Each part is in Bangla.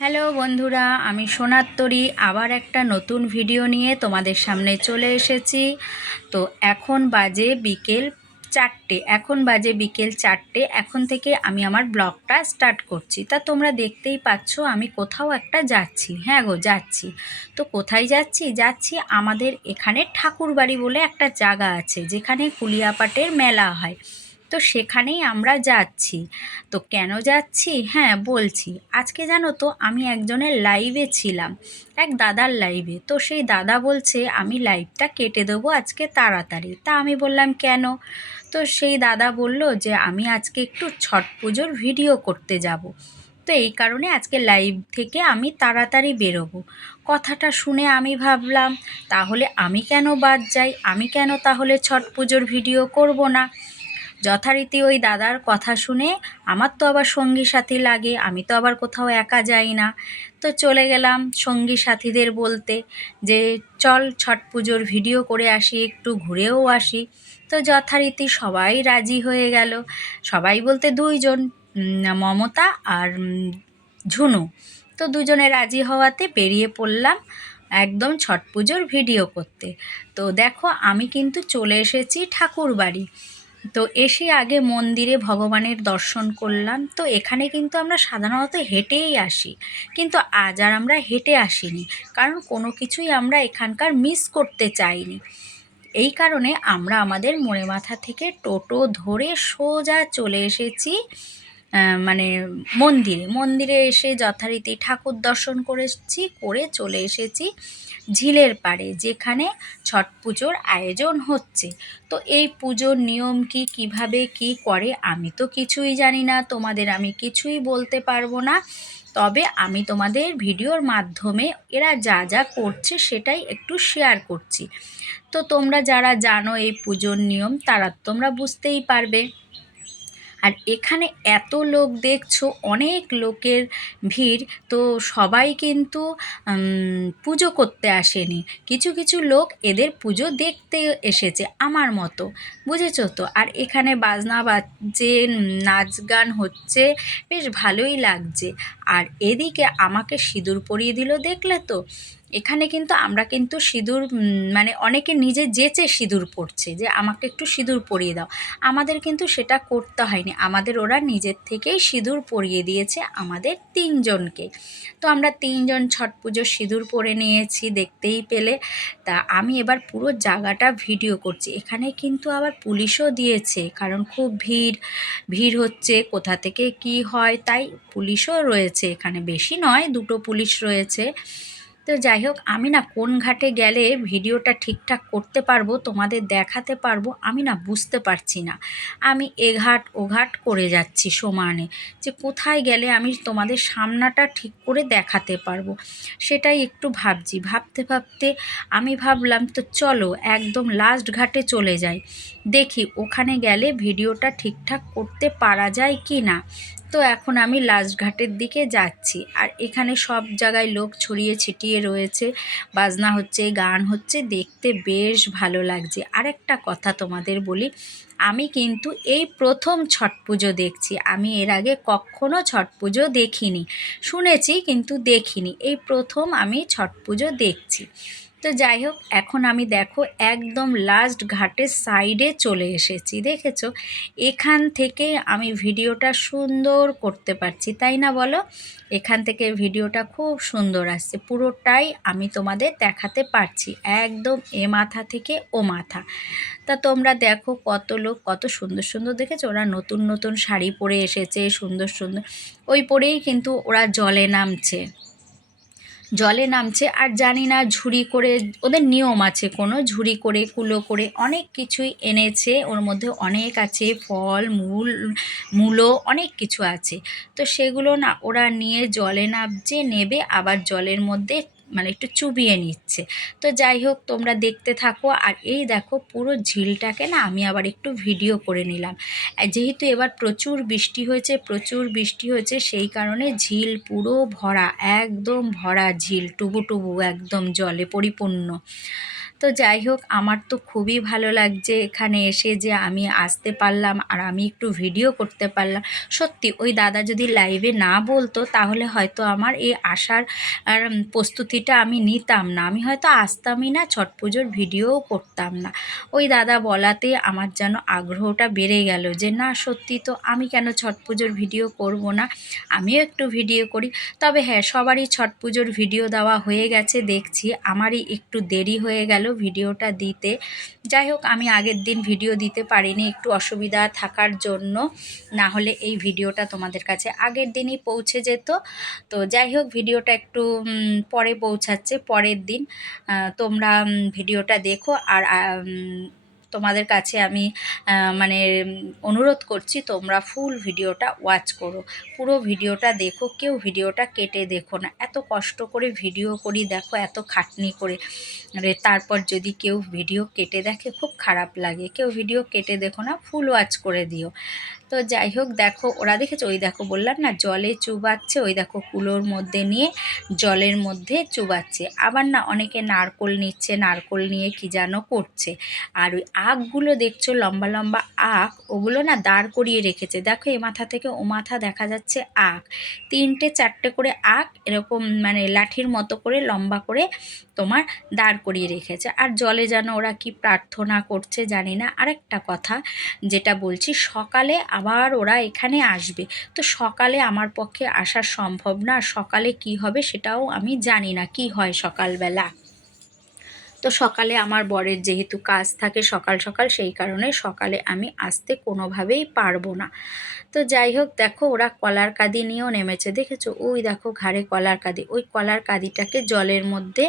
হ্যালো বন্ধুরা, আমি সোনাত্তরী, আবার একটা নতুন ভিডিও নিয়ে তোমাদের সামনে চলে এসেছি। তো এখন বাজে বিকেল চারটে, এখন বাজে বিকেল চারটে, এখন থেকে আমি আমার ব্লগটা স্টার্ট করছি। তা তোমরা দেখতেই পাচ্ছ আমি কোথাও একটা যাচ্ছি হ্যাঁ গো, যাচ্ছি। তো কোথায় যাচ্ছি? যাচ্ছি আমাদের এখানে ঠাকুরবাড়ি বলে একটা জায়গা আছে, যেখানে কুলিয়াপাটের মেলা হয়। তো সেখানেই আমরা যাচ্ছি। তো কেন যাচ্ছি? হ্যাঁ বলছি। আজকে জানো তো, আমি একজনের লাইভে ছিলাম, এক দাদার লাইভে তো সেই দাদা বলছে, আমি লাইভটা কেটে দেবো আজকে তাড়াতাড়ি। তা আমি বললাম, কেন? তো সেই দাদা বলল যে, আমি আজকে একটু ছট পুজোর ভিডিও করতে যাব। তো এই কারণে আজকে লাইভ থেকে আমি তাড়াতাড়ি বেরোবো। কথাটা শুনে আমি ভাবলাম, তাহলে আমি কেন বাদ যাই? আমি কেন তাহলে ছট পুজোর ভিডিও করব না? যথারীতি ওই দাদার কথা শুনে আমার তো আবার সঙ্গী সাথী লাগে, আমি তো আবার কোথাও একা যাই না। তো চলে গেলাম সঙ্গী সাথীদের বলতে যে, চল ছট পুজোর ভিডিও করে আসি, একটু ঘুরেও আসি। তো যথারীতি সবাই রাজি হয়ে গেল। সবাই বলতে দুইজন মমতা আর ঝুনু। তো দুজনে রাজি হওয়াতে বেরিয়ে পড়লাম একদম ছট পুজোর ভিডিও করতে। তো দেখো আমি কিন্তু চলে এসেছি ঠাকুর বাড়ি তো এসে আগে মন্দিরে ভগবানের দর্শন করলাম। তো এখানে কিন্তু আমরা সাধারণত হেঁটেই আসি। কিন্তু আজ আর আমরা হেঁটে আসিনি। কারণ কোনো কিছুই আমরা এখানকার মিস করতে চাইনি। এই কারণে আমরা আমাদের মনে মাথা থেকে টোটো ধরে সোজা চলে এসেছি মানে মন্দিরে মন্দিরে এসে যথারীতি ঠাকুর দর্শন করেছি, করে চলে এসেছি ঝিলের পাড়ে, যেখানে ছট পুজোর আয়োজন হচ্ছে। তো এই পুজোর নিয়ম কি, কীভাবে কি করে আমি তো কিছুই জানি না, তোমাদের আমি কিছুই বলতে পারব না। তবে আমি তোমাদের ভিডিওর মাধ্যমে এরা যা যা করছে সেটাই একটু শেয়ার করছি। তো তোমরা যারা জানো এই পুজোর নিয়ম, তারা তোমরা বুঝতেই পারবে। আর এখানে এত লোক দেখছ, অনেক লোকের ভিড়, তো সবাই কিন্তু পুজো করতে আসেনি। কিছু কিছু লোক এদের পুজো দেখতে এসেছে, আমার মতো, বুঝেছ তো? আর এখানে বাজনা বাজছে নাচ গান হচ্ছে, বেশ ভালোই লাগছে। আর এদিকে আমাকে সিঁদুর পরিয়ে দিল, দেখলে তো? এখানে কিন্তু আমরা কিন্তু সিঁদুর মানে অনেকে নিজে যেচে সিঁদুর পড়ছে যে, আমাকে একটু সিঁদুর পরিয়ে দাও। আমাদের কিন্তু সেটা করতে হয়নি। আমাদের ওরা নিজের থেকেই সিঁদুর পরিয়ে দিয়েছে আমাদের তিনজনকে। তো আমরা তিনজন ছট পুজোর সিঁদুর পরে নিয়েছি, দেখতেই পেলে। তা আমি এবার পুরো জায়গাটা ভিডিও করছি। এখানে কিন্তু আবার পুলিশও দিয়েছে, কারণ খুব ভিড় ভিড় হচ্ছে কোথা থেকে কি হয়, তাই পুলিশও রয়েছে। এখানে বেশি নয়, দুটো পুলিশ রয়েছে। তো যাই হোক, আমি না কোন ঘাটে গেলে ভিডিওটা ঠিকঠাক করতে পারব, তোমাদের দেখাতে পারব, আমি না বুঝতে পারছি না। আমি এঘাট ওঘাট করে যাচ্ছি সমানে, যে কোথায় গেলে আমি তোমাদের সামনাটা ঠিক করে দেখাতে পারব। সেটাই একটু ভাবছি, ভাবতে ভাবতে আমি ভাবলাম, তো চলো একদম লাস্ট ঘাটে চলে যাই। দেখি ওখানে গেলে ভিডিওটা ঠিকঠাক করতে পারা যায় কি না তো এখন আমি লাস্ট ঘাটের দিকে যাচ্ছি। আর এখানে সব জায়গায় লোক ছড়িয়ে ছিটিয়ে রয়েছে। বাজনা হচ্ছে, গান হচ্ছে, দেখতে বেশ ভালো লাগছে। আরেকটা কথা তোমাদের বলি, আমি কিন্তু এই প্রথম ছট পুজো দেখছি। আমি এর আগে কখনো ছট পুজো দেখিনি। শুনেছি কিন্তু দেখিনি। এই প্রথম আমি ছট পুজো দেখছি। তো যাই হোক, এখন আমি দেখো একদম লাস্ট ঘাটের সাইডে চলে এসেছি, দেখেছ? এখান থেকে আমি ভিডিওটা সুন্দর করতে পারছি, তাই না বলো? এখান থেকে ভিডিওটা খুব সুন্দর আসছে, পুরোটাই আমি তোমাদের দেখাতে পারছি, একদম এ মাথা থেকে ও মাথা। তা তোমরা দেখো কত লোক, কত সুন্দর সুন্দর, দেখেছ? ওরা নতুন নতুন শাড়ি পরে এসেছে, সুন্দর সুন্দর, ওই পরেই কিন্তু ওরা জলে নামছে। জলে নামছে আর জানি না ঝুড়ি করে, ওদের নিয়ম আছে কোনো, ঝুড়ি করে, কুলো করে অনেক কিছুই এনেছে, ওর মধ্যে অনেক আছে, ফল, মূল, মূলো অনেক কিছু আছে। তো সেগুলো না ওরা নিয়ে জলে নামছে নেবে আবার জলের মধ্যে মানে একটু চুবিয়ে নিচ্ছে। তো যাই হোক, তোমরা দেখতে থাকো। আর এই দেখো, পুরো ঝিলটাকে না আমি আবার একটু ভিডিও করে নিলাম। যেহেতু এবার প্রচুর বৃষ্টি হয়েছে, প্রচুর বৃষ্টি হয়েছে, সেই কারণে ঝিল পুরো ভরা, একদম ভরা ঝিল, টুবু টুবু, একদম জলে পরিপূর্ণ। তো যাই হোক, আমার তো খুবই ভালো লাগছে এখানে এসে যে আমি আসতে পারলাম আর আমি একটু ভিডিও করতে পারলাম। সত্যি, ওই দাদা যদি লাইভে না বলতো, তাহলে হয়তো আমার এই আসার প্রস্তুতিটা আমি নিতাম না। আমি হয়তো আসতামই না, ছট পুজোর ভিডিওও করতাম না। ওই দাদা বলাতে আমার যেন আগ্রহটা বেড়ে গেল যে, না, সত্যি তো আমি কেন ছট পুজোর ভিডিও করব না? আমিও একটু ভিডিও করি। তবে হ্যাঁ সবারই ছট পুজোর ভিডিও দেওয়া হয়ে গেছে, দেখছি। আমারই একটু দেরি হয়ে গেল ভিডিওটা দিতে। যাই হোক, আমি আগের দিন ভিডিও দিতে পারিনি, একটু অসুবিধা থাকার জন্য। না হলে এই ভিডিওটা তোমাদের কাছে আগের দিনই পৌঁছে যেত। তো যাই হোক, ভিডিওটা একটু পরে পৌঁছাচ্ছে, পরের দিন। তোমরা ভিডিওটা দেখো। আর তোমাদের কাছে আমি মানে অনুরোধ করছি তোমরা ফুল ভিডিওটা ওয়াচ করো। পুরো ভিডিওটা দেখো, কেউ ভিডিওটা কেটে দেখো না। এত কষ্ট করে ভিডিও করি, দেখো, এত খাটনি করে। তারপর যদি কেউ ভিডিও কেটে দেখে, খুব খারাপ লাগে। কেউ ভিডিও কেটে দেখো না ফুল ওয়াচ করে দিও। তো যাই হোক, দেখো, ওরা দেখেছ? ওই দেখো বললাম না, জলে চুবাচ্ছে, ওই দেখো কুলোর মধ্যে নিয়ে জলের মধ্যে চুবাচ্ছে। আবার না, অনেকে নারকোল নিচ্ছে, নারকোল নিয়ে কি যেন করছে। আর ওই আখগুলো দেখছ? লম্বা লম্বা আখ, ওগুলো না দাঁড় করিয়ে রেখেছে। দেখো এ মাথা থেকে ও মাথা দেখা যাচ্ছে আখ। তিনটে, চারটে করে আখ এরকম মানে লাঠির মতো করে, লম্বা করে তোমার দাঁড় করিয়ে রেখেছে। আর জলে যেন ওরা কি প্রার্থনা করছে জানি না। আরেকটা কথা যেটা বলছি, সকালে আবার ওরা এখানে আসবে। তো সকালে আমার পক্ষে আসা সম্ভব না। সকালে কি হবে সেটাও আমি জানি না। কি হয় সকালবেলা? তো সকালে আমার বরের যেহেতু কাজ থাকে সকাল সকাল, সেই কারণে সকালে আমি আসতে কোনোভাবেই পারব না। তো যাই হোক, দেখো ওরা কলার কাদি নিয়েও নেমেছে, দেখেছ? ওই দেখো ঘাড়ে কলার কাদি, ওই কলার কাদিটাকে জলের মধ্যে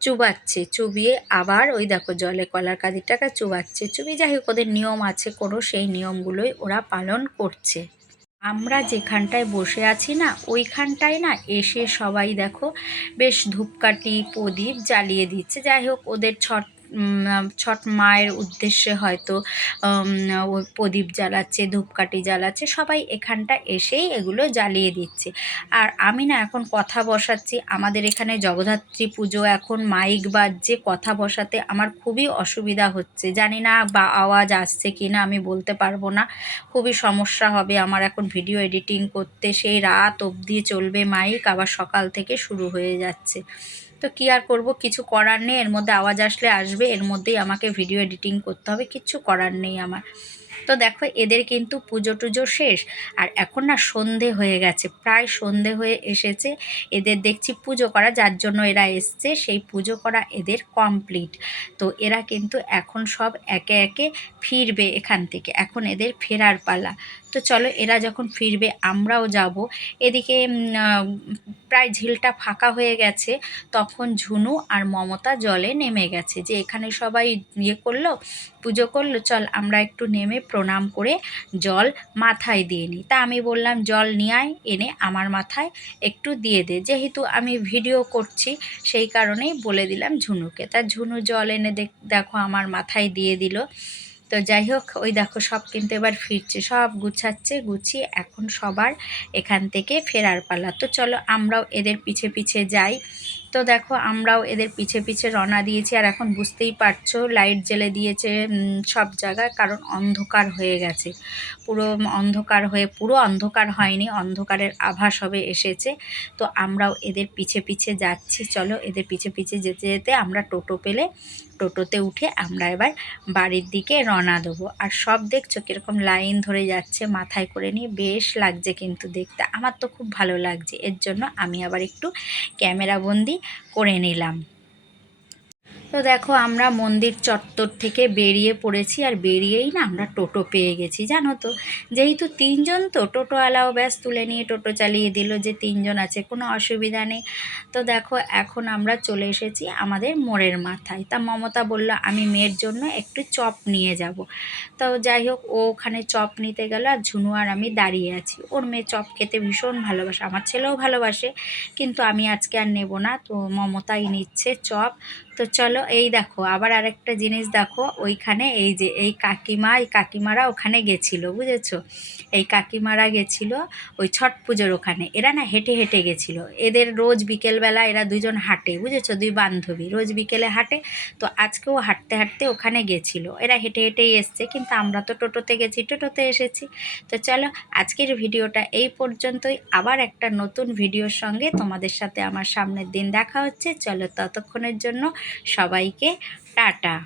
চুবাচ্ছে, চুবিয়ে আবার ওই দেখো জলে কলার কাদিটাকে চুবাচ্ছে, চুবিয়ে, যাই হোক, ওদের নিয়ম আছে কোনো, সেই নিয়মগুলোই ওরা পালন করছে। আমরা যেখানটায় বসে আছি না, ওইখানটায় না এসে সবাই দেখো বেশ ধূপকাঠি প্রদীপ জ্বালিয়ে দিচ্ছে। যাই হোক, ওদের ছট ছট মায়ের উদ্দেশ্যে হয়তো প্রদীপ জ্বালাচ্ছে, ধূপকাঠি জ্বালাচ্ছে, সবাই এখানটা এসেই এগুলো জ্বালিয়ে দিচ্ছে। আর আমি না এখন কথা বসাচ্ছি, আমাদের এখানে জগদ্ধাত্রী পুজো, এখন মাইক বাজছে, কথা বসাতে আমার খুবই অসুবিধা হচ্ছে। জানি না বা আওয়াজ আসছে কি না আমি বলতে পারব না। খুবই সমস্যা হবে আমার এখন ভিডিও এডিটিং করতে, সেই রাত অবধি চলবে মাইক, আবার সকাল থেকে শুরু হয়ে যাচ্ছে। তো কী আর করব? কিছু করার নেই, এর মধ্যে আওয়াজ আসলে আসবে, এর মধ্যেই আমাকে ভিডিও এডিটিং করতে হবে কিচ্ছু করার নেই আমার। তো দেখো, এদের কিন্তু পুজো টুজো শেষ, আর এখন না সন্ধে হয়ে গেছে, প্রায় সন্ধে হয়ে এসেছে। এদের দেখছি পুজো করা, যার জন্য এরা এসছে, সেই পুজো করা এদের কমপ্লিট তো এরা কিন্তু এখন সব একে একে ফিরবে এখান থেকে, এখন এদের ফেরার পালা। তো চলো, এরা যখন ফিরবে, আমরাও যাব। এদিকে প্রায় ঝিলটা ফাঁকা হয়ে গেছে, তখন ঝুনু আর মমতা জলে নেমে গেছে। যে এখানে সবাই ইয়ে করল, পুজো করল, চল আমরা একটু নেমে প্রণাম করে জল মাথায় দিয়ে নিই। তা আমি বললাম, জল নিয়ে আয়, এনে আমার মাথায় একটু দিয়ে দে। যেহেতু আমি ভিডিও করছি, সেই কারণেই বলে দিলাম ঝুনুকে। তা ঝুনু জল এনে দেখ, দেখো আমার মাথায় দিয়ে দিল। তো যাই হোক, ওই দেখো সব কিন্তু এবার ফিরছে, সব গুছাচ্ছে, গুছিয়ে এখন সবার এখান থেকে ফেরার পালা। তো চলো আমরাও এদের পিছে পিছে যাই। তো দেখো আমরাও এদের পিছে পিছে রওনা দিয়েছি, আর এখন বুঝতেই পারছ লাইট জ্বেলে দিয়েছে সব জায়গায়, কারণ অন্ধকার হয়ে গেছে। পুরো অন্ধকার হয়ে, পুরো অন্ধকার হয়নি, অন্ধকারের আভাস হবে এসেছে। তো আমরাও এদের পিছে পিছে যাচ্ছি, চলো এদের পিছে পিছে যেতে যেতে আমরা টোটো পেলে টোটোতে উঠে আমরা এবার বাড়ির দিকে রওনা দেবো। আর সব দেখছ কীরকম লাইন ধরে যাচ্ছে, মাথায় করে নিয়ে বেশ লাগছে কিন্তু দেখতে। আমার তো খুব ভালো লাগছে, এর জন্য আমি আবার একটু ক্যামেরাবন্দি করে নিলাম। তো দেখো, আমরা মন্দির চত্বর থেকে বেরিয়ে পড়েছি আর বেরিয়েই না আমরা টোটো পেয়ে গেছি, জানো তো। যেহেতু তিনজন, তো টোটোওয়ালাও ব্যাস তুলে নিয়ে টোটো চালিয়ে দিল যে তিনজন আছে, কোনো অসুবিধা নেই। তো দেখো, এখন আমরা চলে এসেছি আমাদের মোড়ের মাথায়। তা মমতা বলল, আমি মেয়ের জন্য একটু চপ নিয়ে যাব। তো যাই হোক, ও ওখানে চপ নিতে গেল আর ঝুনু আর আমি দাঁড়িয়ে আছি। ওর মেয়ে চপ খেতে ভীষণ ভালোবাসে, আমার ছেলেও ভালোবাসে, কিন্তু আমি আজকে আর নেব না। তো মমতাই নিচ্ছে চপ। তো চলো এই দেখো, আবার আরেকটা জিনিস দেখো, ওইখানে এই যে এই কাকিমা, এই কাকিমারা ওখানে গেছিল, বুঝেছ? এই কাকিমারা গেছিল ওই ছট পুজোর ওখানে, এরা না হেঁটে হেঁটে গেছিল। এদের রোজ বিকেলবেলা এরা দুজন হাঁটে, বুঝেছ? দুই বান্ধবী, রোজ বিকেলে হাঁটে, তো আজকেও হাঁটতে হাঁটতে ওখানে গেছিল। এরা হেঁটে হেঁটেই এসছে, কিন্তু আমরা তো টোটোতে গেছি, টোটোতে এসেছি। তো চলো আজকের ভিডিওটা এই পর্যন্তই, আবার একটা নতুন ভিডিওর সঙ্গে তোমাদের সাথে আমার সামনের দিন দেখা হচ্ছে। চলো ততক্ষণের জন্য সবাইকে টাটা।